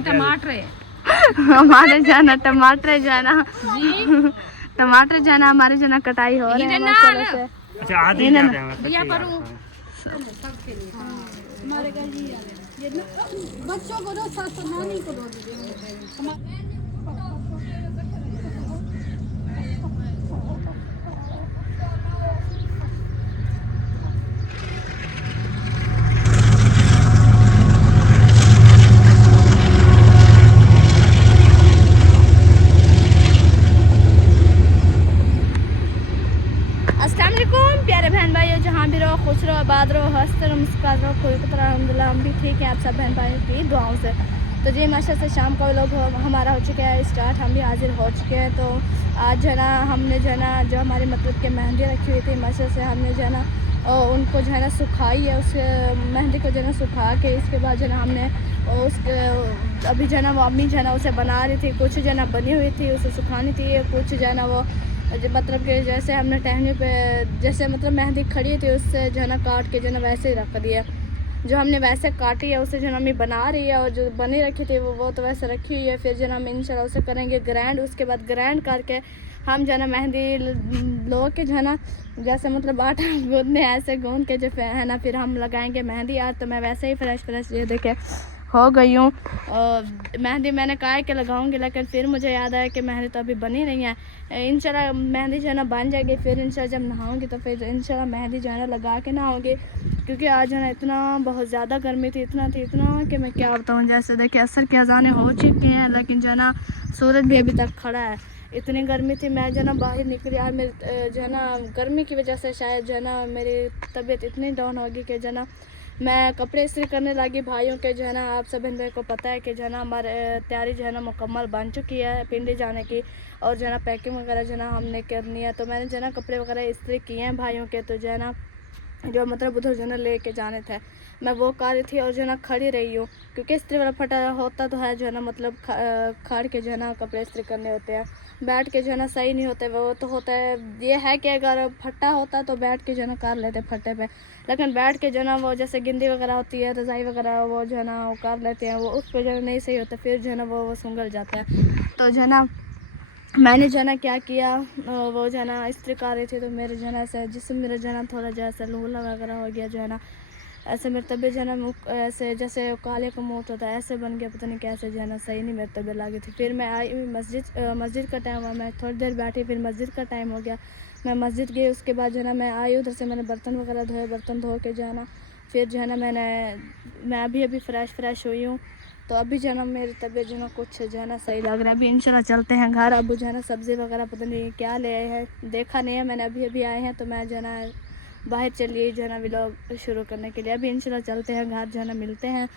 टमाटर हमारे जाना टमाटर जाना टमाटर जाना हमारे जाना कटाई हो रही है। अच्छा आधी ज्यादा है दिया करूं हमारे घर ये बच्चों को दो, सास नानी को दो दीजिए। अस्सलाम वालेकुम प्यारे बहन भाइयों, जहाँ भी रहो खुश रहो, आबाद रहो, हंसते रहो, मुस्कुराते रहो, कोई कुछ अल्हम्दुलिल्लाह हम भी ठीक है आप सब बहन भाइयों की दुआओं से। तो जी माशा से शाम का लोग हमारा हो चुका है स्टार्ट, हम भी हाजिर हो चुके हैं। तो आज जो है ना हमने जो है ना जो हमारी मतलब के मेहंदी रखी हुई थी माशा से हमने जो है ना उनको जो है ना सुखाई है, उस मेहंदी को जो है ना सुखा के इसके बाद जो है ना हमने उसके अभी जो है ना वो अम्मी जो है ना उसे बना रही थी, कुछ जो है ना बनी हुई थी उसे सुखानी थी, कुछ जो है ना वो मतलब कि जैसे हमने टहनी पे जैसे मतलब मेहंदी खड़ी थी उससे जो है ना काट के जो है ना वैसे ही रख दिया, जो हमने वैसे काटी है उसे जो है मम्मी बना रही है, और जो बनी रखी थी वो तो वैसे रखी हुई है। फिर जो है हम इंशाल्लाह उसे करेंगे ग्रैंड, उसके बाद ग्रैंड करके हम जो है ना मेहंदी लो के जो है ना जैसे मतलब आटा गूंदने ऐसे गूंद के जो है ना फिर हम लगाएंगे मेहंदी। आज तो मैं वैसे ही फ्रेश ये देखे हो गई हूँ। मेहंदी मैंने कहा है कि लगाऊंगी, लेकिन फिर मुझे याद आया कि मेहंदी तो अभी बनी नहीं है। इंशाल्लाह मेहंदी जो है ना बन जाएगी, फिर इंशाल्लाह जब नहाऊंगी तो फिर इंशाल्लाह मेहंदी जो है ना लगा के नहाऊंगी, क्योंकि आज जो है ना इतना बहुत ज़्यादा गर्मी थी, इतना कि मैं क्या बताऊँ। जैसे देखिए असर की अज़ानें हो चुकी हैं, लेकिन जो है ना सूरज भी अभी तक खड़ा है, इतनी गर्मी थी। मैं जो है ना बाहर निकली, आज मेरी जो है ना गर्मी की वजह से शायद जो है ना मेरी तबीयत इतनी डाउन होगी कि जो है ना मैं कपड़े इस्त्री करने लगी भाइयों के। जो है ना आप सब भाई को पता है कि जो है ना हमारे तैयारी जो है ना मुकम्मल बन चुकी है पिंडी जाने की, और जो है ना पैकिंग वगैरह जो है ना हमने करनी है। तो मैंने जो है ना कपड़े वगैरह इस्त्री किए हैं भाइयों के, तो जो है ना जो मतलब उधर जो है ना लेके जाने थे मैं वो कर रही थी, और जो है ना खड़ी रही हूँ, क्योंकि इस्त्री वाला फटा होता तो है जो है ना मतलब खड़ के जो है ना कपड़े इस्त्री करने होते हैं, बैठ के जो है ना सही नहीं होते। वो तो होता है ये है कि अगर फटा होता तो बैठ के जो है ना कर लेते फटे पे, लेकिन बैठ के जो है ना वो जैसे गिंदी वगैरह होती है, रज़ाई वगैरह वो जो है ना वो कर लेते हैं, वो उस पर जो है नहीं सही होता, फिर जो है ना वो सुंगल जाता है। तो जो है ना मैंने जो है ना क्या किया, वो जो है ना इस्त्री कर रही थी, तो मेरे जो है ना ऐसे जिसम मेरा जो है ना थोड़ा जैसे लूला वगैरह हो गया, जो है ना ऐसे मेरी तबीयत जो है ना ऐसे जैसे काले का मुँह होता है ऐसे बन गया, पता नहीं कैसे जो है ना सही नहीं मेरी तबीयत लगी थी। फिर मैं आई मस्जिद का टाइम हुआ, मैं थोड़ी देर बैठी, फिर मस्जिद का टाइम हो गया, मैं मस्जिद गई। उसके बाद जो है ना मैं आई, उधर से मैंने बर्तन वगैरह धोए, बर्तन धो के जो है ना फिर जो है ना मैं अभी फ्रेश हुई हूँ। तो अभी जो है ना मेरी तबीयत जो है ना कुछ जो है ना सही लग रहा है। अभी इंशाल्लाह चलते हैं घर। अबू जो है ना सब्ज़ी वगैरह पता नहीं क्या ले आए हैं, देखा नहीं है मैंने, अभी आए हैं, तो मैं जो है ना बाहर चलिए जो है ना व्लॉग शुरू करने के लिए। अभी इंशाल्लाह चलते हैं घर, जो है ना मिलते हैं।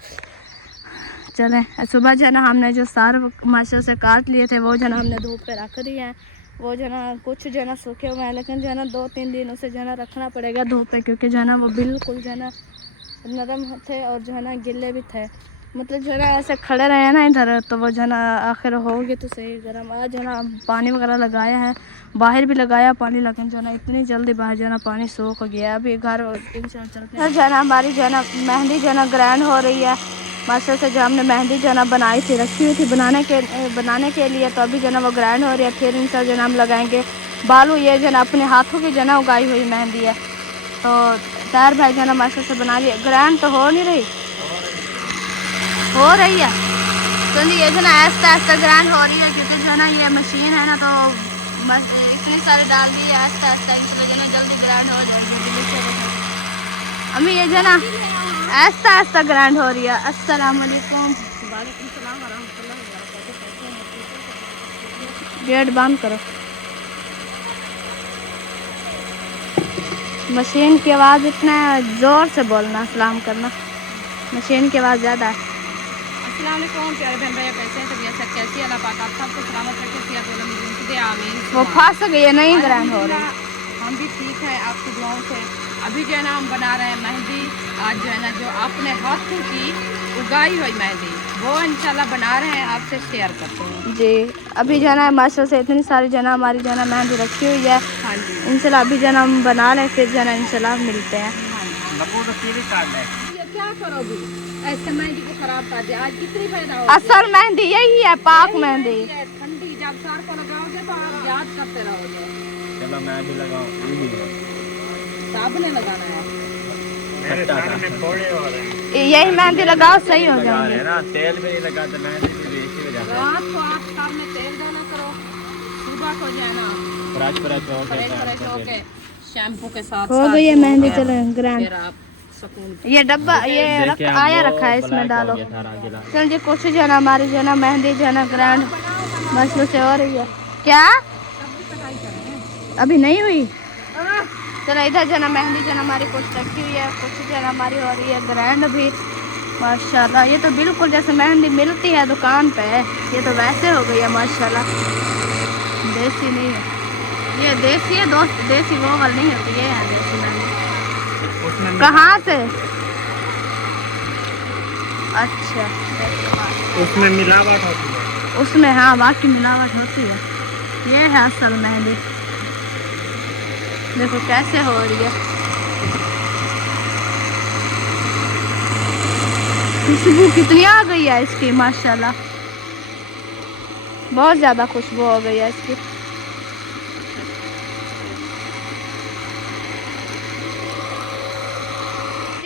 चलें, सुबह जो है ना हमने जो सार माशा से काट लिए थे वो जो है ना हमने धूप पे रख दिए हैं, वो जो है ना कुछ जो है ना सूखे हुए हैं, लेकिन जो है ना 2-3 दिन उसे जो है ना रखना पड़ेगा धूप पे, क्योंकि जो है ना वो बिल्कुल जो है ना नरम थे और जो है ना गिले भी थे, मतलब जो है ना ऐसे खड़े रहे हैं ना इधर, तो वो जो है ना आखिर होगी तो सही गर्म। आज जो है ना पानी वगैरह लगाया है, बाहर भी लगाया पानी, लेकिन जो है ना इतनी जल्दी बाहर जो है ना पानी सूख गया। अभी घर इंशाल्लाह चलते हैं। जो है ना हमारी जो है ना मेहंदी जो है ना ग्रैंड हो रही है माशा से, जो हमने मेहंदी जो है ना बनाई थी रखी हुई थी बनाने के लिए, तो अभी जो है ना वो ग्रैंड हो रही है। फिर इंशाल्लाह जो है ना हम लगाएंगे बालू, ये जो है ना अपने हाथों की जो है ना उगाई हुई मेहंदी है। तो तैयार भाई जो है ना माशा से बना लिया, ग्रैंड तो हो नहीं रही, हो रही है तो नहीं, ये जो ना आहिस्ता ग्रैंड हो रही है, क्योंकि जो है ना ये मशीन है ना, तो इतनी सारे डाल दी है आहिस्ता इसलिए जो ना जल्दी ग्रैंड हो जाएगी। अम्मी ये जो ना आहिस्ता ग्रैंड हो रही है। अस्सलाम वालेकुम। गेट बंद करो। मशीन की आवाज़ इतना ज़ोर से बोलना, सलाम करना, मशीन की आवाज़ ज़्यादा है। अस्सलाम वालेकुम प्यारे बहन भाई, कैसे हैं? तबीयत सब कैसी है? अल्लाह पाक आप सबको सलामत रखे, सेहत वाला मिजाज दे, आमीन। वो फंस गई है, नहीं ग्रैंड हो रही। हम भी ठीक हैं आपकी दुआओं से। अभी जो है ना हम बना रहे हैं मेहंदी। आज जो है ना जो अपने हाथों की उगाई हुई मेहंदी वो इंशाल्लाह बना रहे हैं, आपसे शेयर करते हैं जी। अभी जो है ना माशा से इतनी सारी जो है ना हमारी जो है ना मेहंदी रखी हुई है। हाँ जी इंशाल्लाह अभी जो है ना हम बना रहे हैं, फिर जो है ना इंशाल्लाह मिलते हैं। ये क्या करोगी? ऐसे मेहंदी को खराब कर दिया। आज कितनी फायदा हो असल मेहंदी यही है, पाक मेहंदी। ठंडी जब सर को लगाओगे तो आप याद करते रहोगे। चलो मैं भी लगाऊं। साबुन लगाना है। यही मेहंदी लगाओ, सही हो लगा रहे जाएगी। हैं ना, तेल भी नहीं लगाते, मेहंदी भी इसी वजह से। रात को आप सर में तेल डाला करो, सुबह को जाना फ्रेश फ्रेश फ्रेश होके शैम्पू के साथ हो गई है मेहंदी। चलो ग्रैंड, फिर आप सुकून। ये डब्बा ये आया रखा है, इसमें डालो। चल जी, कोशिश जो है ना हमारी जो है ना मेहंदी जो है ना ग्रैंड मसलों से हो रही है। क्या अभी नहीं हुई? चलो इधर जो है ना मेहंदी जो है ना हमारी कुछ रखी हुई है, कुछ जो है ना हमारी हो रही है ग्रैंड भी। माशाल्लाह, ये तो बिल्कुल जैसे मेहंदी मिलती है दुकान पे, ये तो वैसे हो गई है माशाल्लाह। देसी नहीं है ये, देसी है दोस्त, देसी वो वाली नहीं होती, ये है देसी मेहंदी। कहाँ से? अच्छा, उसमें मिलावट होती है। उसमें हाँ बाकी मिलावट होती है। ये है असल मेहंदी, देखो कैसे हो रही है। खुशबू कितनी आ गई है इसकी माशाल्लाह, बहुत ज़्यादा खुशबू हो गई है इसकी।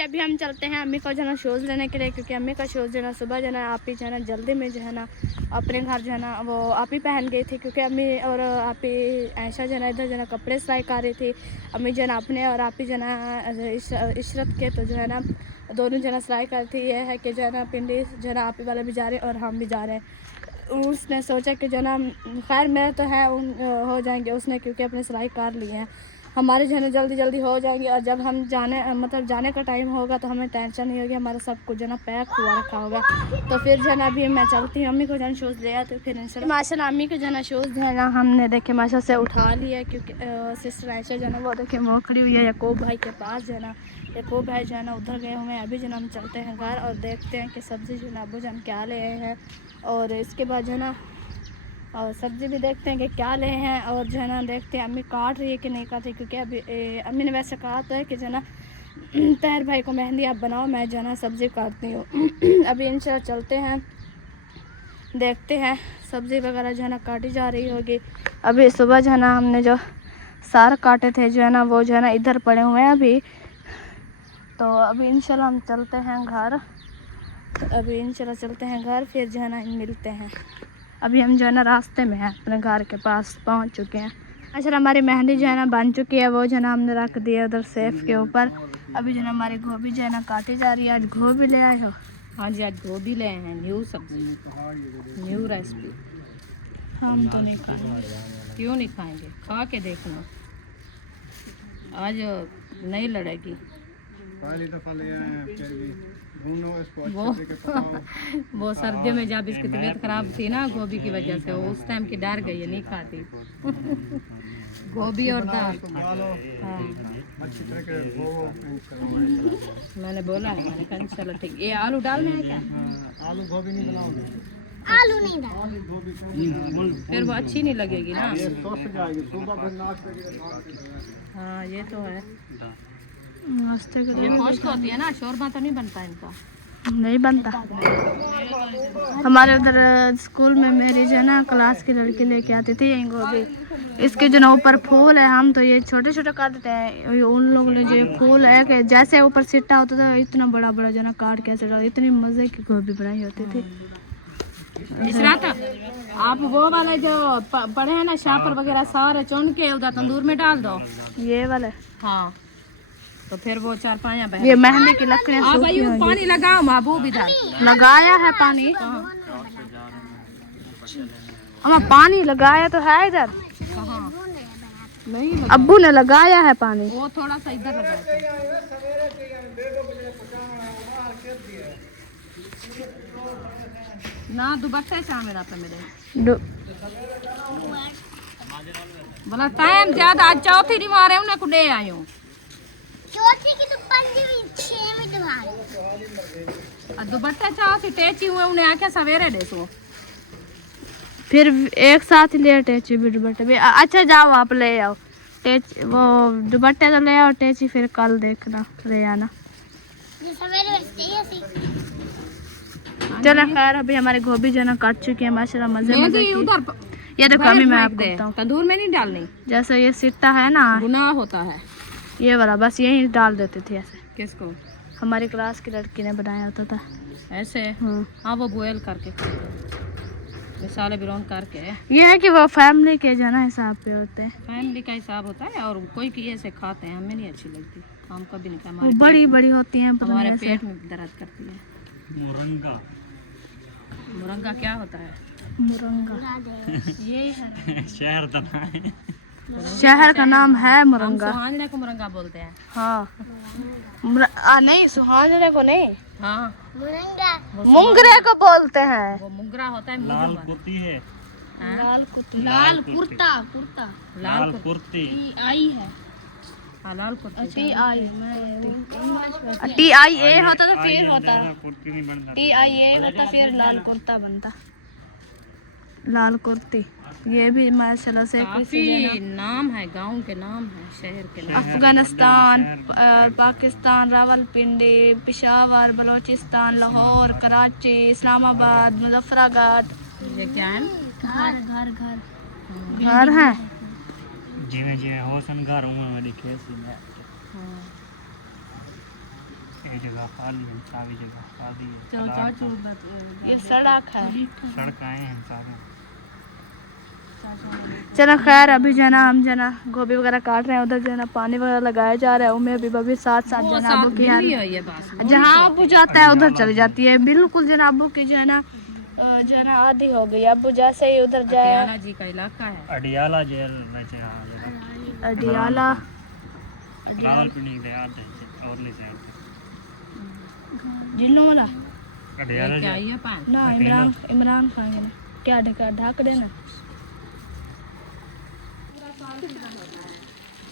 अभी हम चलते हैं अम्मी को जो है ना शूज़ लेने के लिए, क्योंकि अम्मी का शूज़ जो है ना सुबह जो है ना आप ही जो है ना जल्दी में जो है ना अपने घर जो है ना वो आप ही पहन गई थी, क्योंकि अम्मी और आप ही ऐशा जो है ना इधर जो है ना कपड़े सिलाई कर रही थी। अम्मी जो है ना अपने और आप ही जो है ना इशरत के तो जो है ना दोनों जो है ना सिलाई करती। ये है कि जो है ना पिंडी जो है ना आप ही वाले भी जा रहे हैं और हम भी जा रहे हैं। उसने सोचा कि जो है ना खैर मेरे तो है हो जाएंगे उसने, क्योंकि अपने सिलाई कर लिए हैं। हमारे जो है ना जल्दी जल्दी हो जाएंगे, और जब हम जाने का टाइम होगा तो हमें टेंशन नहीं होगी, हमारा सब कुछ जो है ना पैक हुआ रखा होगा। तो फिर जो है ना अभी मैं चलती हूँ, अम्मी को जो है शूज़ ले आते फिर इंशाल्लाह। माशाल्लाह अम्मी को जो है ना शूज़ जो है ना हमने देखे माशा से उठा लिया, क्योंकि सिस्टर आयशा जो है ना वो देखे वो खड़ी हुई है याकूब भाई के पास जो है ना। याकूब भाई जो है ना उधर गए हुए हैं। अभी जो है ना हम चलते हैं घर और देखते हैं कि सब्ज़ी जो है ना अबू जान क्या ले आए हैं, और इसके बाद जो है ना और सब्ज़ी भी देखते हैं कि क्या ले हैं, और जो है ना देखते हैं अम्मी काट रही है कि नहीं काट रही, क्योंकि अभी अम्मी ने वैसे कहा तो है कि जो है ना तहर भाई को मेहंदी आप बनाओ, मैं जो है ना सब्ज़ी काटती हूँ। अभी इंशाल्लाह चलते हैं, देखते हैं सब्ज़ी वगैरह जो है ना काटी जा रही होगी। अभी सुबह जो है ना हमने जो सार काटे थे जो है ना वो जो है ना इधर पड़े हुए हैं अभी। तो अभी इंशाल्लाह हम चलते हैं घर, फिर जो है ना मिलते हैं। अभी हम जो है ना रास्ते में हैं, अपने घर के पास पहुंच चुके हैं। अच्छा, हमारी मेहंदी जो है ना बन चुकी है, वो जो है ना हमने रख दी है उधर सेफ के ऊपर। अभी जो है ना हमारी गोभी जो है ना काटी जा रही है। आज गोभी ले आए हो? हाँ जी, आज गोभी ले आए हैं, न्यू सब्जी, न्यू रेसिपी। हम तो नहीं खाएंगे। क्यों नहीं खाएंगे? खा के देखना, आज नहीं लड़ेगी। पहली दफा ले आए हैं, फिर भी भूनो इसको वो अच्छे से पकाओ। वो सर्दियों में जब इसकी तबीयत खराब थी ना गोभी की वजह से, वो उस टाइम की डर गई है, नहीं खाती। गोभी और दाल। हाँ, अच्छी तरह के वो मैंने बोला है, मैंने कहा चलो ठीक। ये आलू डालना है क्या? आलू गोभी नहीं बनाओगे? आलू नहीं डाल, फिर वो अच्छी नहीं लगेगी ना। ये सॉस जाएगी सुबह फिर नाश्ते के लिए। हाँ ये तो है, नाश्ते के ये खुश्क होती है ना, शोरबा तो नहीं बनता इनका। नहीं बनता। हमारे उधर स्कूल में मेरी जो है ना क्लास की लड़की लेके आती थी यही गोभी। इसके जो ना ऊपर फूल है, हम तो ये छोटे छोटे काट देते हैं, उन लोगों ने जो फूल है कि जैसे ऊपर सिट्टा होता था इतना बड़ा बड़ा जो ना काट के डाल, इतनी मज़े की गोभी बनाई होती थी। इशरात, आप वो वाले जो पड़े हैं ना शापर वगैरह सारे चुन के उधर तंदूर में डाल दो, ये वाले। हाँ, तो फिर वो चार पाया ये मेहंदी की लकड़ियाँ आप सूखी होंगी। पानी लगाओ महबूब इधर। लगाया है पानी, हम पानी लगाया तो है इधर। कहाँ? नहीं लगा। अब्बू ने लगाया है पानी। वो थोड़ा सा इधर लगा। ना दुबट्टे चा मेरा पे मेरे बोला टाइम ज्यादा, आज चौथी नहीं मारे उन्हें कुडे आयो। चौथी की तो 5वीं 6वीं दवाई। दुबट्टे चा सी टेची हुए उन्हें आके सवेरे दे सो, फिर एक साथ ही ले टेची भी दुबट्टे भी। अच्छा जाओ आप ले आओ टेची, वो दुबट्टे तो ले आओ, टेची फिर कल देखना ले आना। चलो खैर अभी हमारे गोभी जो है ना कट चुके हैं माशाल्लाह मजे मजे की। उधर ये देखो अभी मैं आपको बताऊं, तंदूर में नहीं डालनी, जैसे ये सिट्टा है ना गुनाह होता है। ये वाला बस यही डाल देते थे ऐसे। किसको? हमारी क्लास की लड़की ने बनाया होता था ऐसे। हाँ वो बॉयल करके मसाले ब्राउन करके। ये है कि वो फैमिली के जो है ना हिसाब पे होते हैं, फैमिली का हिसाब होता है, और कोई की ऐसे खाते हैं, हमें नहीं अच्छी लगती, हम कभी नहीं खाते। वो बड़ी बड़ी होती हैं, हमारे पेट में दर्द करती है। मुरंगा, मुरंगा क्या होता है? मुरंगा ये है शहर का नाम है। शहर का नाम है मुरंगा। सुहांजने को मुरंगा बोलते हैं। हाँ नहीं सुहांजने को नहीं, हाँ मुंगरे को बोलते हैं। वो मुंगरा होता है। लाल कुर्ती है। लाल कुर्ती, लाल कुर्ता कुर्ता लाल कुर्ती आई है। हाँ, लाल कुर्ती। TIA होता था फिर होता कुर्ती नहीं बनता। TIA होता फिर लाल कुर्ता बनता। लाल कुर्ती ये भी माशाल्लाह से काफी नाम है, गांव के नाम है, शहर के नाम। अफगानिस्तान, पाकिस्तान, रावलपिंडी, पेशावर, बलूचिस्तान, लाहौर, कराची, इस्लामाबाद, मुजफ्फराबाद। ये क्या है? घर घर घर घर है। जिਵੇਂ जिਵੇਂ हो सन घर हूं मैं देखे सी मैं ये जगह खाली है, सारी जगह खाली है। ये सड़क है। सड़क आए हैं सारे। चलो खैर अभी जो है ना हम जो है ना गोभी वगैरह काट रहे हैं, उधर जो है ना पानी वगैरह लगाया जा रहा है। उम्मीद अभी बभी साथ साथ जो है ना अबू की ये बस जहाँ अबू जाता है उधर चली जाती है। बिल्कुल जो है ना अबू की जो है ना आधी हो गई। अबू जैसे ही उधर जाए, अडियाला जी का इलाका है। अडियाला जेल में से अडियाला रावलपिंडी के याद है और ले से जिल्लू वाला अडियाला क्या जेल ये पान? ना इमरान खान के ना क्या ढका ढक देना।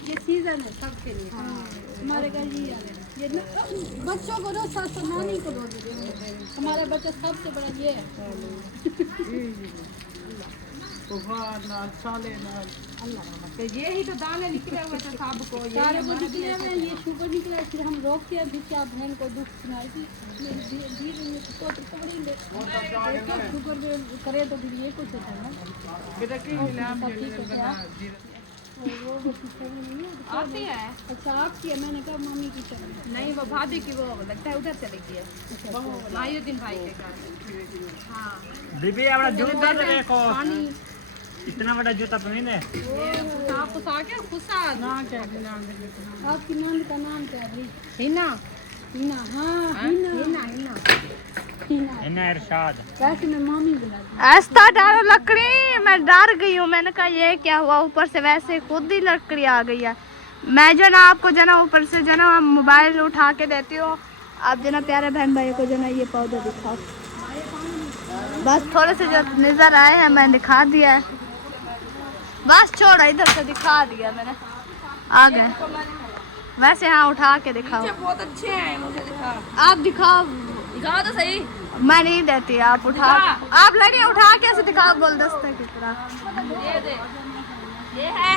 ये सीजन है सबके लिए। हमारे घर ये ना बच्चों को दो, सास नानी को दो दीजिए। हमारे बच्चे सबसे बड़ा ये है। तो ये ही तो दाने निकले हुए थे सबको। सारे को निकले हुए हैं, ये शुगर निकला है। फिर हम रोकते हैं भी क्या बहन को दुख सुनाई थी धीरे में तो पकड़ेंगे शुगर में करे तो फिर ये कुछ होता है ना। आती है। अच्छा आपकी है, मैंने कहा मम्मी की चल नहीं वो भाभी की, वो लगता है उधर चली गई है मायुद्दीन भाई के घर। हाँ बीबी अपना जूता तो देखो, इतना बड़ा जूता पहने है। आपको साके खुशा ना क्या आपकी नंद का नाम क्या है? हिना। हिना। हाँ हिना हिना हिना हिना। इन्ना इरशाद वैसे मैं मामी बुला ऐसा डालो लकड़ी, मैं डर गई हूँ। मैंने कहा ये क्या हुआ, ऊपर से वैसे खुद ही लकड़ी आ गई है। मैं जो ना आपको जो ना ऊपर से जो ना मोबाइल उठा के देती हूँ, आप जो ना प्यारे बहन भाई को जो ना ये पौधा दिखाओ। बस थोड़े से जो नजर आए हैं मैंने दिखा दिया है। बस छोड़ो, इधर से दिखा दिया मैंने, आ गए। वैसे हाँ उठा के दिखाओ। बहुत अच्छे हैं, मुझे दिखा। आप दिखाओ, दिखाओ तो सही। मैं नहीं देती, आप उठा, आप लड़िए उठा के ऐसे दिखाओ गुलदस्ते की तरह। ये दे, ये है,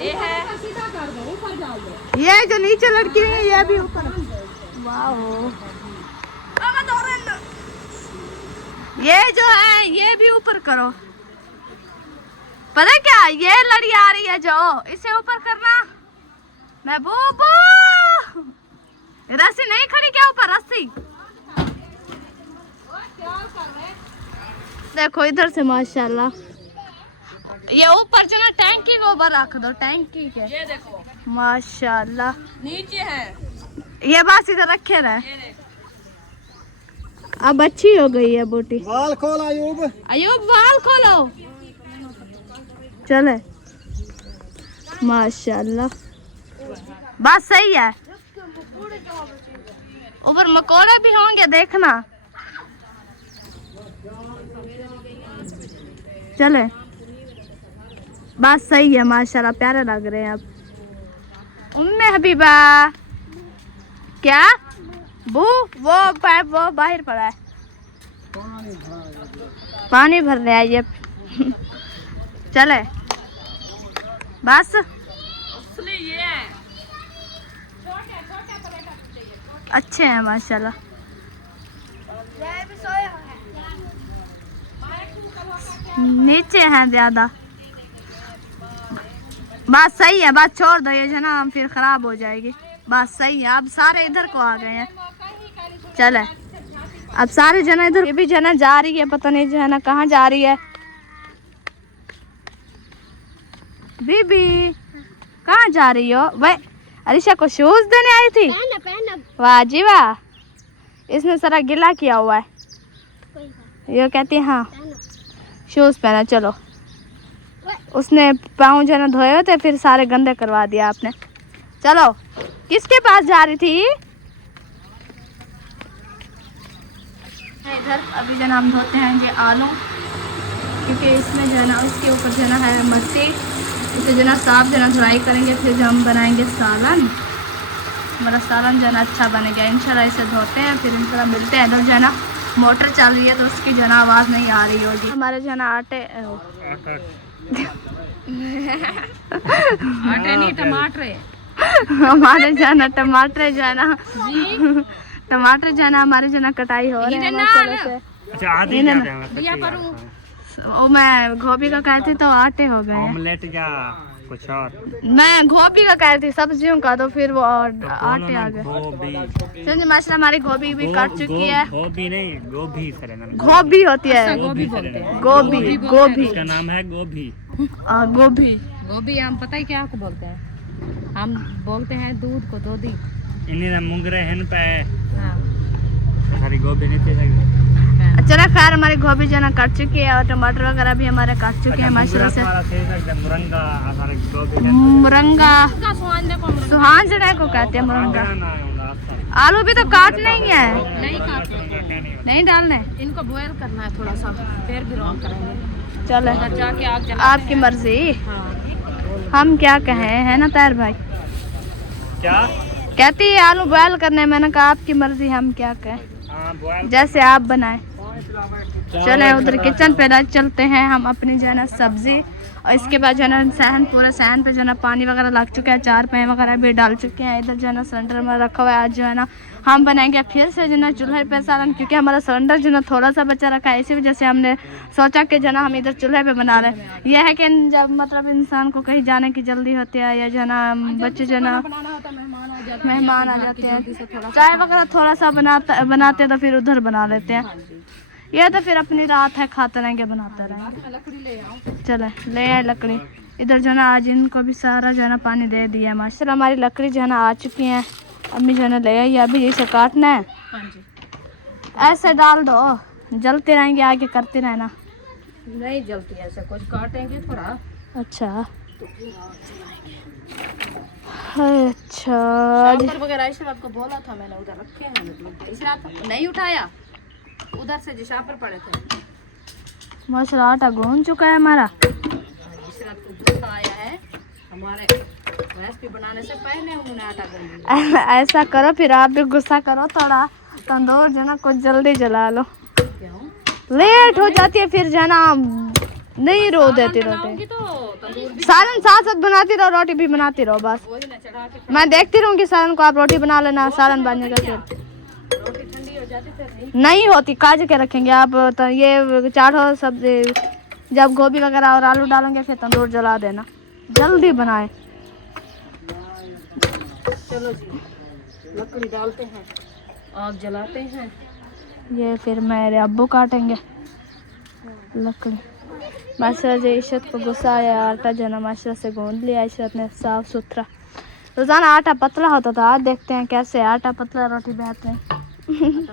ये है। ये जो नीचे लड़की है ये भी ऊपर। वाह, ये जो है ये भी ऊपर करो। पता है क्या, ये लड़ी आ रही है जो, इसे ऊपर करना। महबूबा रस्सी नहीं खड़ी क्या ऊपर, रस्सी देखो इधर से माशाल्लाह। ये ऊपर जो ना टैंकी के ऊपर रख दो, टैंकी के। ये देखो माशाल्लाह नीचे है। ये बस इधर रखे रहे। अब अच्छी हो गई है बोटी। बाल खोल अयूब। अयूब बाल खोलो। चले माशाल्लाह, बस सही है। ऊपर मकोड़े भी होंगे देखना। चले बस सही है माशाल्लाह, प्यारे लग रहे हैं। अब उम्मे हबीबा क्या वो पाइप वो बाहर पड़ा है, पानी भर रहा है ये। चले बस ये अच्छे हैं माशाल्लाह। नीचे हैं ज्यादा। बात सही है, बात छोड़ दो, ये जो ना हम फिर खराब हो जाएगी। बात सही है, अब सारे इधर को आ गए हैं। चले अब सारे जना इधर, ये भी जना जा रही है, पता नहीं जो है ना कहाँ जा रही है। बीबी कहाँ जा रही हो? वह अरिशा को शूज देने आई थी। वाह जी वाह, इसने सारा गिला किया हुआ है। ये कहती है हाँ शूज पहना। चलो, उसने पाँव जो है ना धोए होते, फिर सारे गंदे करवा दिया आपने। चलो, किसके पास जा रही थी? इधर अभी जो हम धोते हैं ये आलू, क्योंकि इसमें जो है ना उसके ऊपर जो है ना है मिट्टी। इसे जो है ना साफ जो है ना धुलाई करेंगे, फिर जो हम बनाएंगे सालन। हमारा सालन जो है ना अच्छा बनेगा इंशाल्लाह। इसे धोते हैं, फिर इंशाल्लाह मिलते हैं। इधर जो है ना मोटर चल रही है, तो उसकी जो है ना आवाज़ नहीं आ रही होगी। हमारे जो है ना आटे नहीं टमाटर, हमारे जो है ना टमाटर जो है ना टमाटर जो है ना हमारे जो है ना कटाई हो रही है माशाल्लाह से। अच्छा आधी क्या दिया करूं? वो मैं गोभी का कहती तो आटे हो गए। ऑमलेट या कुछ और? मैं गोभी का कह रही थी, सब्जियों का, तो फिर वो आटे आ गए। समझे माशाल्लाह हमारी गोभी भी कट चुकी है। गोभी नहीं, गोभी सर गोभी होती है। गोभी बोलते हैं। गोभी गोभी इसका नाम है गोभी। गोभी गोभी हम पता है क्या को बोलते हैं? हम बोलते हैं दूध को दोधी। इन्हें मुंगरे हैं पे हाँ। सारी गोभी नहीं थी। चलो खैर, हमारी गोभी जो ना कट चुकी है और टमाटर वगैरह भी हमारे कट चुके हैं माशाल्लाह से। मुरंगा सुहांजने को कहते हैं मुरंगा। आलू भी तो काटने ही है, नहीं काटते, नहीं डालने। इनको बॉयल करना है थोड़ा सा, फिर ग्राउंड करेंगे। चलो उधर जाके आग जला। आपकी मर्जी। हाँ। हम क्या कहें, है ना तार भाई? क्या कहती है आलू बॉयल करने, मैंने कहा आपकी मर्जी, हम क्या कहें, जैसे आप बनाए। चले उधर किचन पे चलते हैं हम अपनी जो है ना सब्जी, और इसके बाद जो है ना सहन, पूरे सहन पे जो है ना पानी वगैरह लग चुका है, 4 पैन वगैरह भी डाल चुके हैं। इधर जो है ना सिलेंडर में रखा हुआ है। आज जो है ना हम बनाएंगे फिर से जो है ना चूल्हे पे सालन, क्योंकि हमारा सिलेंडर जो है ना थोड़ा सा बचा रखा है। इसी वजह से हमने सोचा कि जो है ना हम इधर चूल्हे पे बना रहे हैं। यह है कि जब मतलब इंसान को कहीं जाने की जल्दी होती है, या जो है ना बच्चे जो है ना मेहमान आ जाते हैं, चाय वगैरह थोड़ा सा बनाते हैं, तो फिर उधर बना लेते हैं। यह तो फिर अपनी रात है, खाते रहेंगे बनाते रहेंगे। चले ले आए लकड़ी। इधर जो है ना आज इनको भी सारा जो है ना पानी दे दिया है माशाल्लाह। हमारी लकड़ी जो है ना आ चुकी है, अम्मी जो है ना ले आई। अभी इसे काटना है, ऐसे डाल दो, जलते रहेंगे, आगे करते रहना। नहीं जलती ऐसे, कुछ काटेंगे थोड़ा। अच्छा अच्छा, वगैरह इशरात को बोला था मैंने, उधर रखे हैं, मतलब इशरात नहीं उठाया, उधर से जिशा पर पड़े थे। माशाल्लाह आटा गूंद चुका है हमारा। इशरात को गुस्सा आया है, हमारे रेसिपी बनाने से पहले उन्होंने आटा गूंद दिया। ऐसा करो, फिर आप भी गुस्सा करो थोड़ा, तंदूर जो ना कुछ जल्दी जला लो। क्यों? लेट हो जाती है फिर जो ना नहीं रो देती रोटी। सालन साथ साथ बनाती रहो, रोटी भी बनाती रहो, बस मैं देखती रहूंगी सालन को। आप रोटी बना लेना, सालन बनेगा फिर। नहीं होती, काज के रखेंगे आप तो। ये चारों सब्जी, जब गोभी वगैरह और आलू डालेंगे फिर तंदूर जला देना, जल्दी बनाए। चलो जी, लकड़ी डालते हैं, आग जलाते हैं। ये फिर मेरे अब्बू काटेंगे लकड़ी। माशाल्लाह से इशरत को गुस्सा आया, आटा जना माशाल्लाह से गूंद लिया इशरत ने साफ सुथरा। रोज़ाना आटा पतला होता था, आज देखते हैं कैसे आटा पतला रोटी बेहतर है।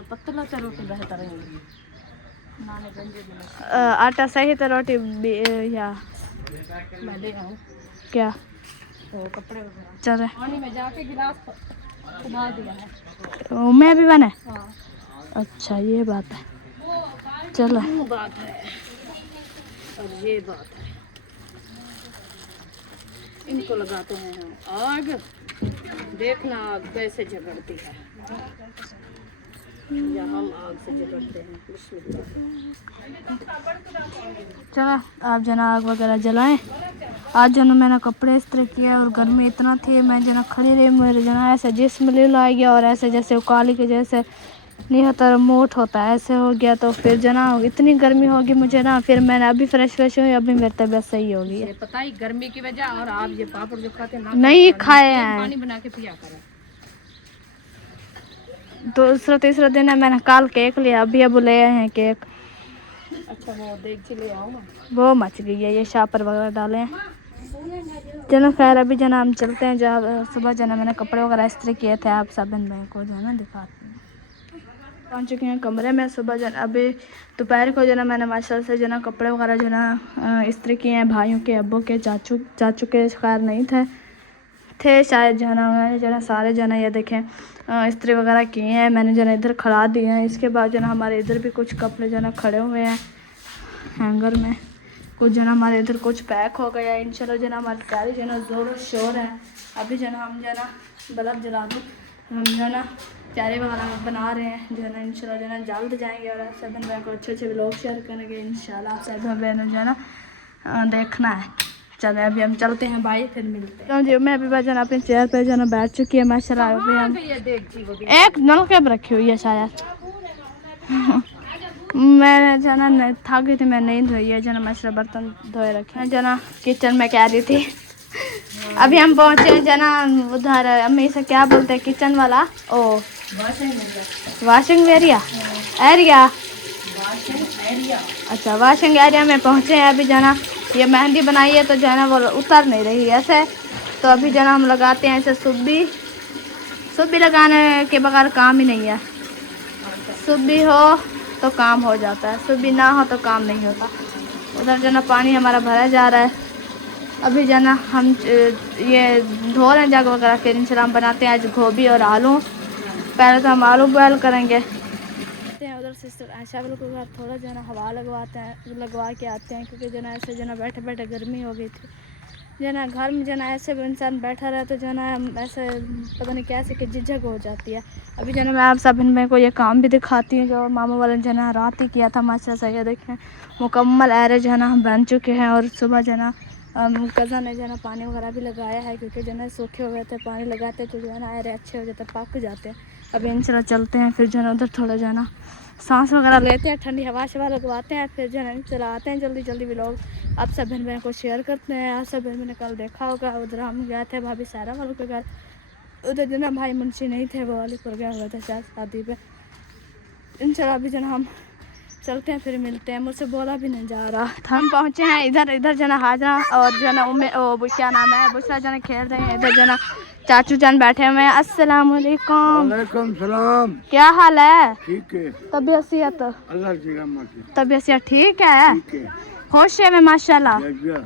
पतला से रोटी बेहतर है। आटा सही तो रोटी या मैं ले आऊँ क्या तो कपड़े वगैरह चले। पानी में जाके गिलास उबाल दिया है। मैं भी बने। हाँ अच्छा ये बात है, चलो बात है, और ये बात है। इनको लगाते हैं हम आग, देखना आग कैसे झगड़ती है, या हम आग से झगड़ते हैं। चलो आप जना आग वगैरह जलाएं। आज जना मैंने कपड़े इस्त्री किए और गर्मी इतना थी, मैं जना खड़ी रही, मेरे जना ऐसे जिस्म ले ला गया और ऐसे जैसे काली के जैसे नहीं होता, मोट होता है, ऐसे हो गया तो फिर जो ना इतनी गर्मी होगी मुझे ना, फिर मैंने अभी फ्रेश हुई, अभी मेरी तबीयत सही होगी। ये पता ही गर्मी की वजह, और आप ये पापड़ जो खाते ना नहीं खाए हैं, पानी बना के पिया करो। दूसरा तीसरा दिन है, मैंने कल केक लिया, अभी अब ले आए हैं केक। अच्छा वो देख ले आओ ना, वो मच गई है, ये शापर वगैरह डाले हैं। चलो खैर अभी जना हम चलते हैं, जहाँ सुबह जना मैंने कपड़े वगैरह इस्त्री किए थे, आप सब बहन भाई को जो है ना दिखाते हैं। पहुँच चुके हैं कमरे में। सुबह जना अभी दोपहर को जो ना मैंने माशाल्लाह से जो ना कपड़े वगैरह जो ना इस्त्री किए हैं, भाइयों के, अब्बू के, चाचू के खैर नहीं थे शायद जो ना, मैंने जो ना सारे जो ना ये देखें इस्त्री वगैरह किए हैं, मैंने जो ना इधर खड़ा दिए हैं। इसके बाद जो ना हमारे इधर भी कुछ कपड़े जो ना खड़े हुए हैं हैंगर में, कुछ जो ना हमारे इधर कुछ पैक हो गया है। इंशाल्लाह जो ना हमारी सारी जो ना ज़ोर और शोर है। अभी जो ना हम जो ना बल्ब जला दूँ, हम जो ना चारे वगैरह बना रहे हैं, जो है ना इंशाल्लाह जो ना जल्द जाएंगे और आप सब बहन को अच्छे व्लॉग शेयर करेंगे इंशाल्लाह। आप सब बहन जो है ना देखना है। चलो अभी हम चलते हैं भाई, फिर मिलते हैं। तो जी मैं अभी जो ना अपनी चेयर पे जो ना बैठ चुकी है माशाल्लाह। अभी हम एक नलके पर रखी हुई है शायद मैं जो ना थक गई थी, मैं नहीं धोई है जो ना माशाल्लाह, बर्तन धोए रखे हैं जो ना। किचन में कह रही थी अभी हम पहुँचे जो ना उधर, अम्मी से क्या बोलते हैं किचन वाला, ओ वाशिंग एरिया अच्छा वाशिंग एरिया में पहुँचे हैं। अभी जो ना ये मेहंदी बनाई है तो जो है ना वो उतर नहीं रही ऐसे, तो अभी जो ना हम लगाते हैं ऐसे। सुब्बी लगाने के बगैर काम ही नहीं है, सुब्बी हो तो काम हो जाता है, सुब्बी ना हो तो काम नहीं होता। उधर जो ना पानी हमारा भरा जा रहा है। अभी जो ना हम ये धो रहे हैं जग वगैरह, फिर इंशाल्लाह हम बनाते हैं आज गोभी और आलू। पहले तो हम आलू बॉयल करेंगे। उधर सिस्टर आशा वालों को घर थोड़ा जो ना हवा लगवा के आते हैं, क्योंकि जो ना ऐसे जो ना बैठे बैठे गर्मी हो गई थी जो ना। घर में जो ना ऐसे इंसान बैठा रहे तो जो ना ऐसे पता नहीं कैसे कि झिझक हो जाती है। अभी जो ना मैं आप सब इनमें को ये काम भी दिखाती हूँ जो मामा वाले जो ना रात ही किया था माशाल्लाह से। ये देखें मुकम्मल एरे जो है ना हम बन चुके हैं। और सुबह जो ना कज़न ने जो ना पानी वगैरह भी लगाया है, क्योंकि जो ना सूखे हुए थे, पानी लगाते तो जो है ना एरे अच्छे हो जाते, पक जाते हैं। अभी इंशाल्लाह चलते हैं, फिर जो है उधर थोड़ा जो है ना सांस वगैरह लेते हैं, ठंडी हवा शवा लगवाते हैं, फिर जो है चलाते हैं जल्दी जल्दी व्लॉग। आप सब बहन बहन को शेयर करते हैं। आप सब बहन ने कल देखा होगा, उधर हम गए थे भाभी सारा वालों के घर। उधर जो ना भाई मुंशी नहीं थे, वो अलीपुर गया हुआ था शायद शादी पे। इंशाल्लाह अभी जो ना हम चलते हैं, फिर मिलते हैं। मुझसे बोला भी नहीं जा रहा था। हम पहुँचे हैं इधर जो ना हाजरा और जो ना क्या नाम है बुशरा जो ना खेल रहे हैं। इधर जो ना चाचू जान बैठे हुए हैं। अस्सलाम वालेकुम। वालेकुम सलाम। क्या हाल है? ठीक है। तबीयत अल्लाह की रहमत है। तबीयत ठीक है? ठीक है। खुश है मैं माशाल्लाह, जज्बा।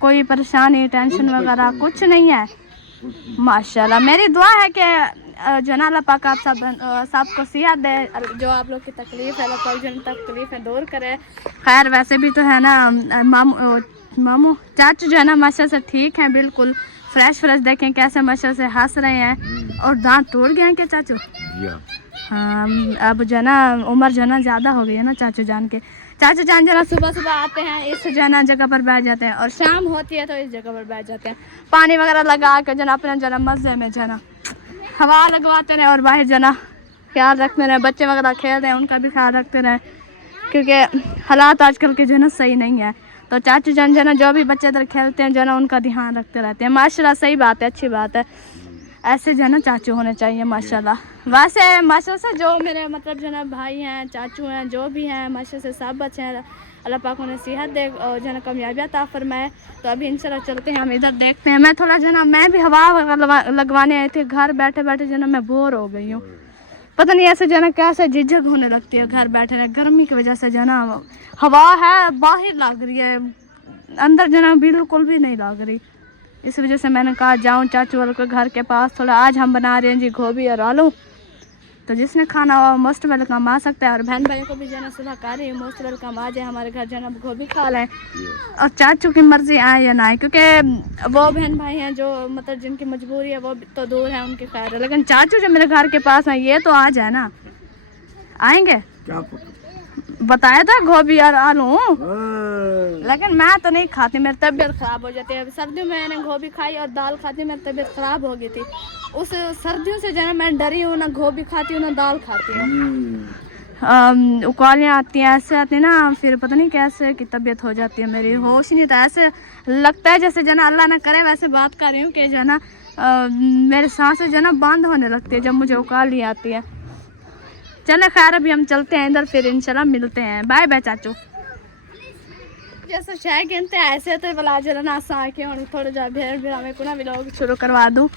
कोई परेशानी टेंशन वगैरह कुछ नहीं है माशाल्लाह। मेरी दुआ है कि जो ना अल्लाह पाक आप सबको सेहत दे, जो आप लोग की तकलीफ़ है अल्लाह पाक जो तकलीफ़ें दूर करे। खैर वैसे भी तो है ना मामू चाचू जो है ना माशाल्लाह से ठीक हैं, बिल्कुल फ्रेश देखें कैसे माशाल्लाह से हंस रहे हैं। और दांत टूट गए हैं क्या चाचू? हाँ अब जो है ना उम्र जो है ना ज़्यादा हो गई है ना चाचू जान के। चाचू जान जो ना सुबह सुबह आते हैं इस जो है ना जगह पर बैठ जाते हैं, और शाम होती है तो इस जगह पर बैठ जाते हैं, पानी वगैरह लगा के जो ना अपने जो ना मज़े में जो ना हवा लगवाते रहे, और बाहर जो ना ख्याल रखते रहे। बच्चे वगैरह खेल रहे हैं उनका भी ख्याल रखते रहे, क्योंकि हालात आजकल के जो है ना सही नहीं है। तो चाचू जान जो ना जो भी बच्चे इधर खेलते हैं जो ना उनका ध्यान रखते रहते हैं माशाल्लाह। सही बात है, अच्छी बात है, ऐसे जो है ना चाचू होने चाहिए माशाल्लाह। वैसे माशाल्लाह से जो मेरे मतलब जो ना भाई हैं, चाचू हैं, जो भी हैं माशाल्लाह से सब अच्छे हैं। अल्लाह पाक उन्हें सेहत दे और जो ना कामयाबी अता फरमाए। तो अभी इंशाल्लाह चलते हैं, हम इधर देखते हैं। मैं थोड़ा जो ना मैं भी हवा लगवाने आई थी, घर बैठे बैठे जो ना मैं बोर हो गई हूँ। पता नहीं ऐसे जो ना कैसे झिझक होने लगती है घर बैठे रहे, गर्मी की वजह से जो ना हवा है बाहर लग रही है, अंदर जो ना बिल्कुल भी नहीं लग रही। इस वजह से मैंने कहा जाऊं चाचू वालों के घर के पास थोड़ा। आज हम बना रहे हैं जी गोभी और आलू, तो जिसने खाना हो मोस्ट वेलकम आ सकता है। और बहन भाई को भी जो ना सुबह कह रही है मोस्ट वेलकम आ जाए हमारे घर, जो ना गोभी खा लें। और चाचू की मर्जी आए या ना आए, क्योंकि वो बहन भाई हैं जो मतलब जिनकी मजबूरी है वो तो दूर है, उनकी खैर है। लेकिन चाचू जो मेरे घर के पास है ये तो आ जाए ना, आएंगे। क्या बताया था गोभी और आलू लेकिन मैं तो नहीं खाती, मेरी तबीयत ख़राब हो जाती है। सर्दियों में मैंने गोभी खाई और दाल खाती, मेरी तबीयत ख़राब हो गई थी। उस सर्दियों से जो है मैं डरी हूँ, ना गोभी खाती हूँ ना दाल खाती हूँ। उकालियाँ आती हैं, ऐसे आती हैं ना, फिर पता नहीं कैसे की तबीयत हो जाती है मेरी, होश नहीं था। ऐसे लगता है जैसे जो ना अल्लाह ना करे वैसे बात कर रही हूँ कि जो ना मेरे सांसें जो ना बंद होने लगती है जब मुझे उकाली आती है। चले खैर अभी हम चलते हैं इधर, फिर इंशाल्लाह मिलते हैं। बाय बाय चाचू। जैसे शहर गिनते हैं ऐसे तो बला जरा ना आसा के और थोड़ा जा भेड़ भी हमें को ना व्लॉग शुरू करवा दूँ,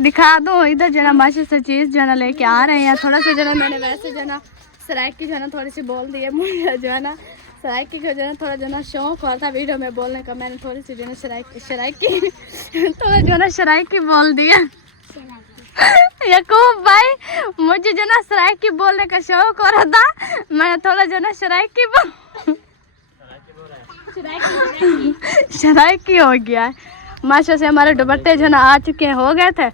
दिखा दूँ इधर जना माशे से चीज़ जना लेके आ रहे हैं। थोड़ा सा जना मैंने वैसे जना सराइक की जो है ना थोड़ी सी बोल दी है, मुझे जो है ना सराइक की जो है थोड़ा जो ना शौक हुआ था वीडियो में बोलने का, मैंने थोड़ी सी जो है शराइक की थोड़ा जो है ना शराइक की बोल दिया। यकूब भाई मुझे जो ना सराइक की बोलने का शौक हो रहा था, मैंने थोड़ा जो ना शराइक की हो गया है। माशा से हमारे दुपट्टे जो ना आ चुके हैं, हो गए थे